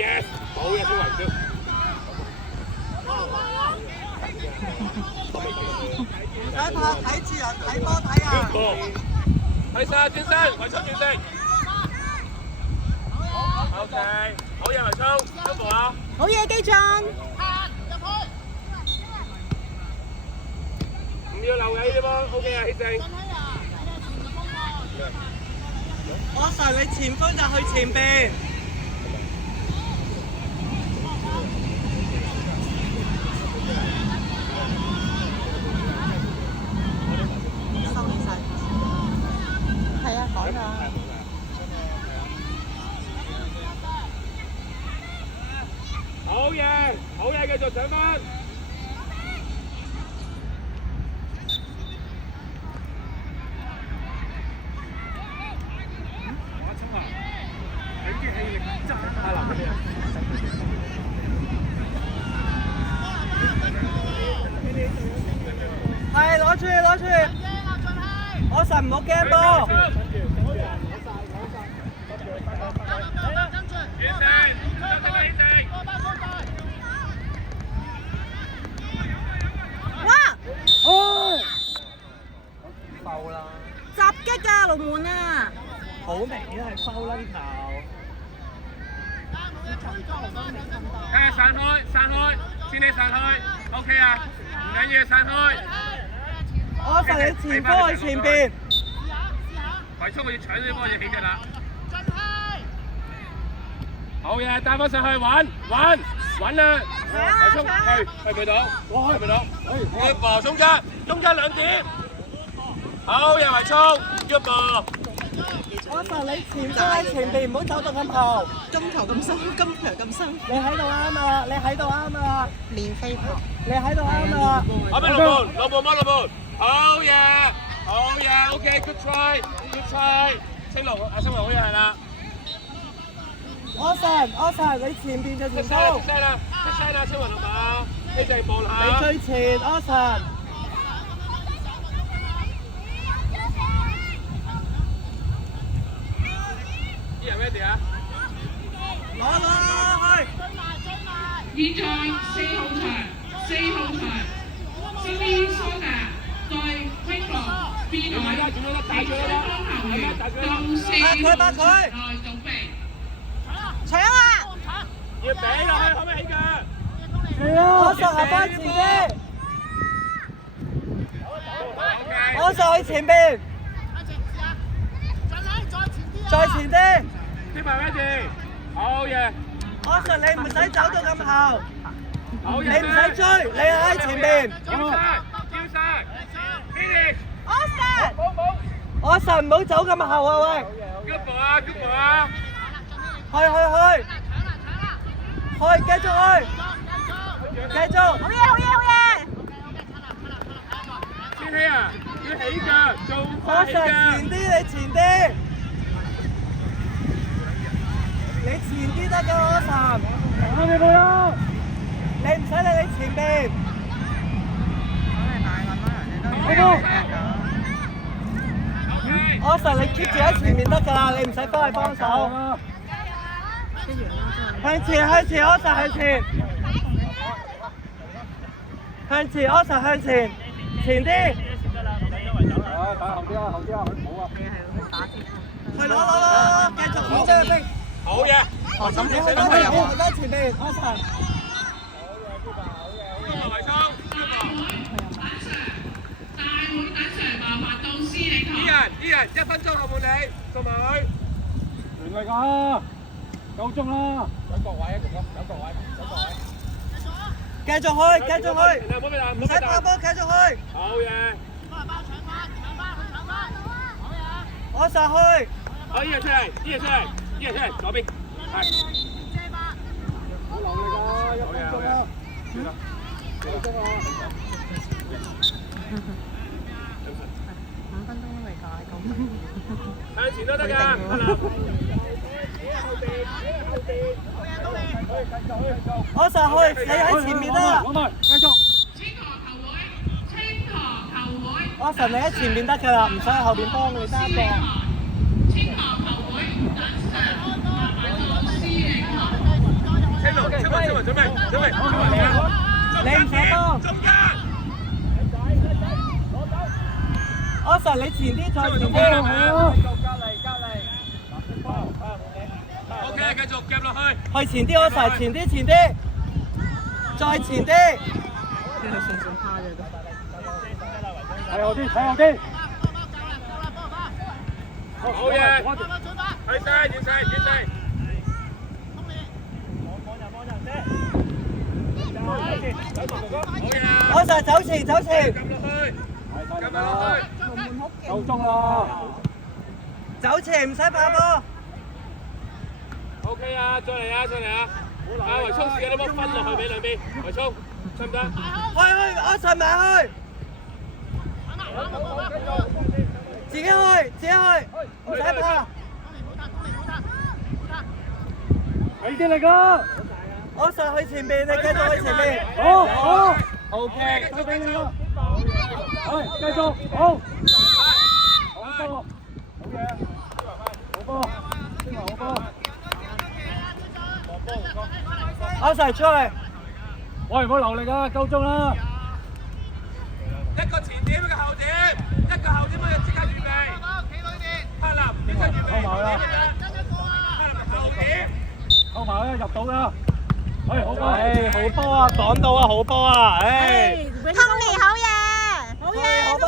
Yes， 好嘅，超圍超。唔使怕，睇住人，睇波睇啊！睇晒轉身，圍衝轉身。OK， 好嘢圍衝，舒服啊！好嘢，基進。唔要留嘅呢波 ，OK 啊，起正。我實你前鋒就去前邊。係啊，改啦。好嘢，好嘢，繼續上翻。係攞出去，攞出去！我實唔好驚波。哇！哦，foul啦！襲擊㗎龍門啊！好明顯係foul啦呢球。散開，散開，先你散開 ，OK 啊，唔緊要，散開。我實你前鋒去前邊。圍衝我要搶呢波嘢起腳啦。好嘢，帶翻上去揾揾揾啦！圍衝去到，哇去唔到，一步中間兩點。好嘢圍衝，一步。我實你前鋒喺前邊，唔好走到咁後。金球咁深，金球咁深。你喺度啱啊！你喺度啱啊！練飛撲。你喺度啱啊！阿邊落門，好嘢，好嘢 ，OK，good try，good try， 青龍阿青龍好嘢係啦。我實你前邊就前鋒。出聲啦，青雲好嘛？你哋望下。你最前，我實。啲人 ready 啊？攞去！現在4號場，CB 蘇達對威羅 B 隊，敵雙方球員到4號場內準備。搶啊！要俾落去，可唔可以起腳？我實行翻前啲。我實去前邊。再前啲。接埋 ready， 好嘢。我實你唔使走到咁後。好嘢。你唔使追，你喺前邊。叫晒 ，finish。我實唔好走咁後啊喂。good ball 啊，good ball 啊。去，繼續去。繼續。好嘢！千禧啊，要起腳，做我實前啲，你前啲。你前啲得㗎，我實。你唔使理你前邊。我實你 keep 住喺前面得㗎啦，你唔使翻去幫手。向前，我實向前。向前，我實向前。前啲。後啲啊，好啊。去攞，繼續好張飛。好嘢。咁你去翻前邊，我實。圍衝。大會等常麻煩導師領航。啲人1分鐘後換你，送埋佢。全力啊！夠鐘啦！有角位啊，哥哥，有角位。繼續去，唔使怕波，繼續去。好嘢。我實去。好，呢人出嚟，左邊。係。好流力啊！1分鐘啊！算啦。夠鐘啊5分鐘都未夠，咁。向前都得㗎。我實去，你喺前面啦。繼續。青河球會。我實你喺前面得㗎啦，唔使喺後邊幫你單個。青河球會等常麻煩導師領航。準備，你唔使波。中間。阿 Sir 你前啲再前啲。OK， 繼續夾落去。去前啲，阿 Sir 前啲前啲，再前啲。佢係順順趴咗都。睇後啲，睇後啲。好嘢，去晒，轉晒，轉晒。阿 Sir 走前走前。撳落去，撳落去。夠鐘啦！走前唔使怕波。OK 啊，再嚟啊，再嚟啊！阿維聰試下你幫分落去俾兩邊，維聰得唔得？去，阿 Sir 埋去。自己去，自己去，唔使怕。快啲嚟㗎！阿 Sir 去前邊，你繼續去前邊。好，好。 OK。交俾你啦。係，繼續，好。好波，好嘢，好波，先好波。阿 Sir 出去。喂，唔好留力啊，夠鐘啦。一個前點，一個後點，一個後點就即刻預備。柏林，即刻預備。扣埋啦。後點。扣埋啦，入到啦。係，好波。好波啊，講到啊，好波啊，Tony 好嘢，好嘢，好波。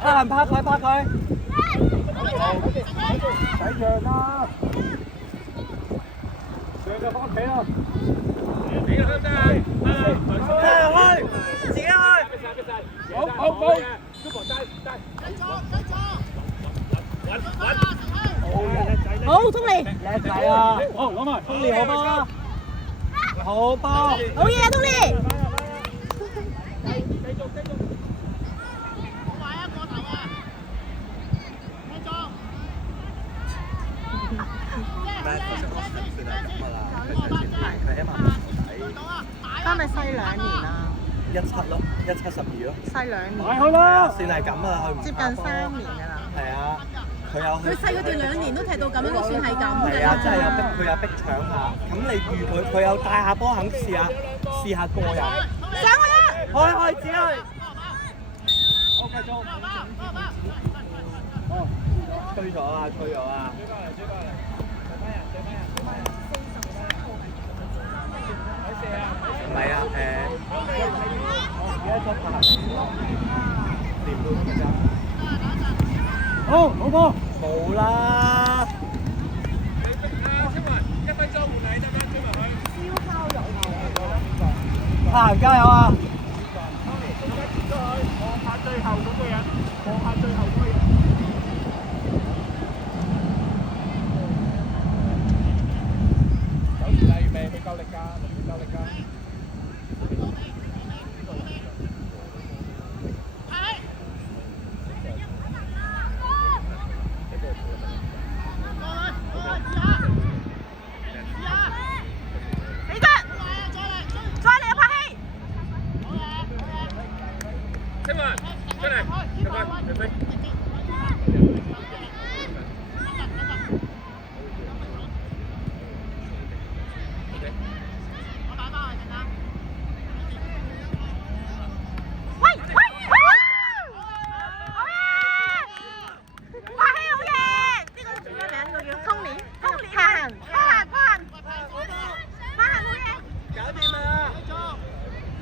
拍人拍佢，拍佢。使讓啦，讓就翻屋企啦。你得唔得啊？去，自己去。好，好，好。好，Tony，叻仔啊！好，攞埋。Tony 好波啊！好波。好嘢，Tony。佢係咪細2年啊17咯，17、12咯。細2年。埋去啦。算係咁啊，佢唔接近3年㗎啦。係啊，佢有佢細嗰段2年都踢到咁樣，都算係咁㗎係啊，真係有逼，佢有逼搶下。咁你預佢有帶下波肯試下過人。上去啊！去，自己去。好，繼續。吹咗啊！唔係啊，我唔記得咗拍連半㗎咋。好，好波。冇啦。1分鐘換你得唔得？追埋佢。拍人加油啊！望下最後嗰個人，望下最後嗰個人。有時例預備，佢夠力㗎，龍邊夠力㗎。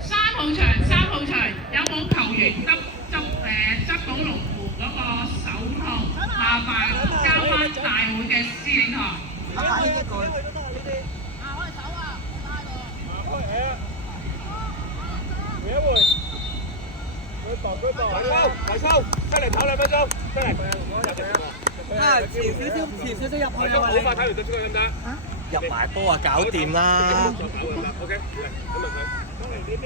3號場有冇球員執到龍湖嗰個手套？麻煩交翻大會嘅司令台。圍抽，出嚟唞2分鐘，出嚟。前少少入去啊！好快睇完就出去得唔得？入埋波啊，搞掂啦！ OK，咁問佢。呢邊。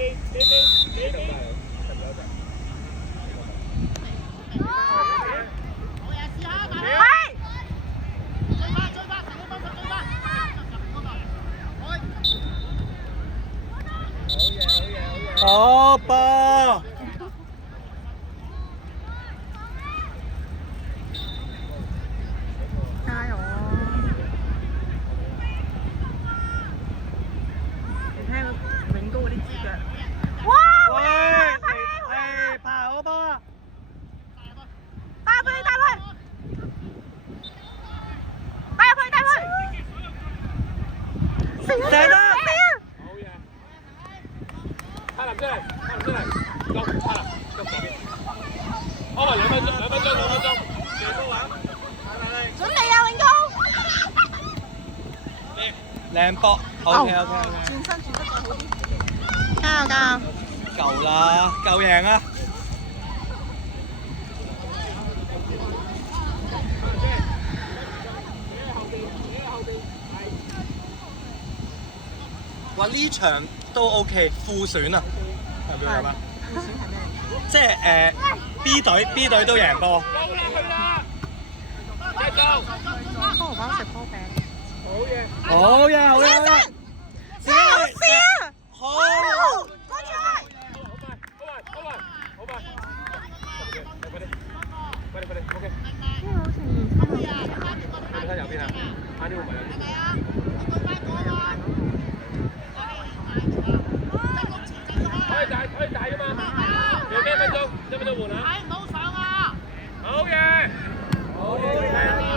好波！加油啊！你聽永高嗰啲指腳。哇！喂，係拍好波啊！帶入去！射得！好嘢！哈林出嚟，夠，哈林，夠嗰邊。安排2分鐘，射波玩。準備啊，永高！靚波 ，OK。轉身轉得再好啲。加油！夠啦，夠贏啊！哇！呢場都 OK，副選啊，係咪啊？副選係咩？即係B 隊都贏波。菠蘿包食波餅。好嘢！射啊！好！趕住去！好快！快啲 ，OK。呢個好似連親咁。你睇右邊啊，啱啲會唔係右邊？可以大㗎嘛？仲有幾分鐘？一分鐘換啊！唔好上啊！好嘢！好啦！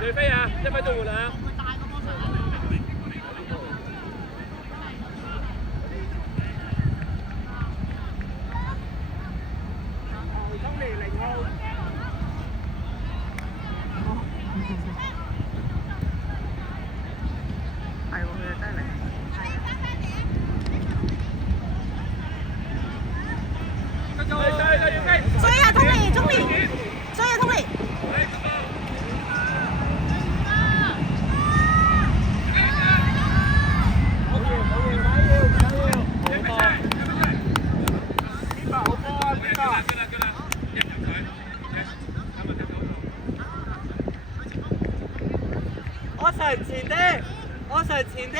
瑞飛啊，一分鐘換啊！係喎，佢哋真係嚟。追啊，通利！追啊，通利！我上前啲。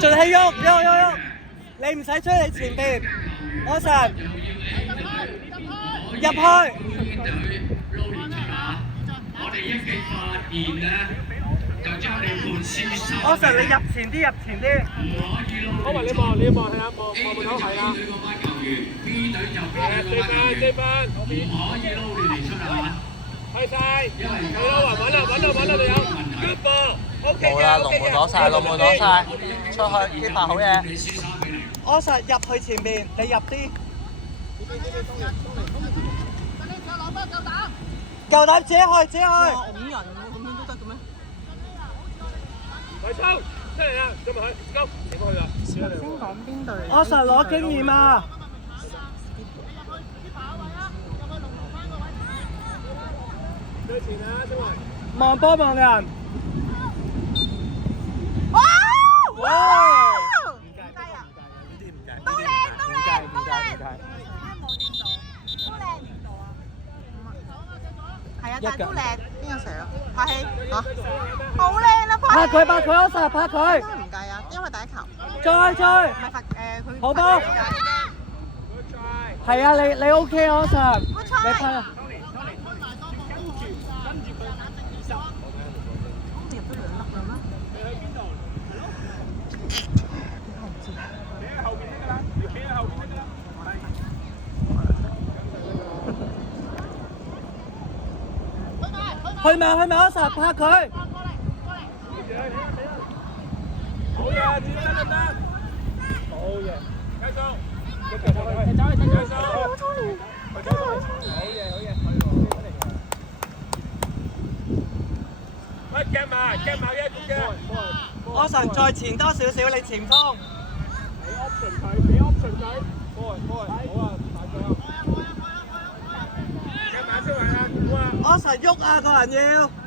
仲係喐，你唔使追你前邊，我神入去。我神你入前啲。好嘛，你望係啊，望門口係啊。追翻。開晒，係咯，穩啦，你有 good ball，OK 嘅，龍門攞晒，出去呢排好嘢。我實入去前面，你入啲。夠膽自己去。5人喎，咁樣都得嘅咩？來衝，出嚟啦，咁咪去，go，你過去啦。先講邊隊？我實攞經驗啊！對前啊，中環。望波望人。哇！唔計啊！呢啲唔計。都靚。係啊，但係都靚。邊個射啊？拍戲嚇，好靚啊！拍佢，我實拍佢。應該唔計啊，因為第一球。再。唔係罰佢。好波。係啊，你 OK 啊，我實。你拍啊！去埋，我實拍佢。好嘢，接得。好嘢，繼續。夾埋嘅，我實再前多少少，你前鋒。我實喐啊個人要。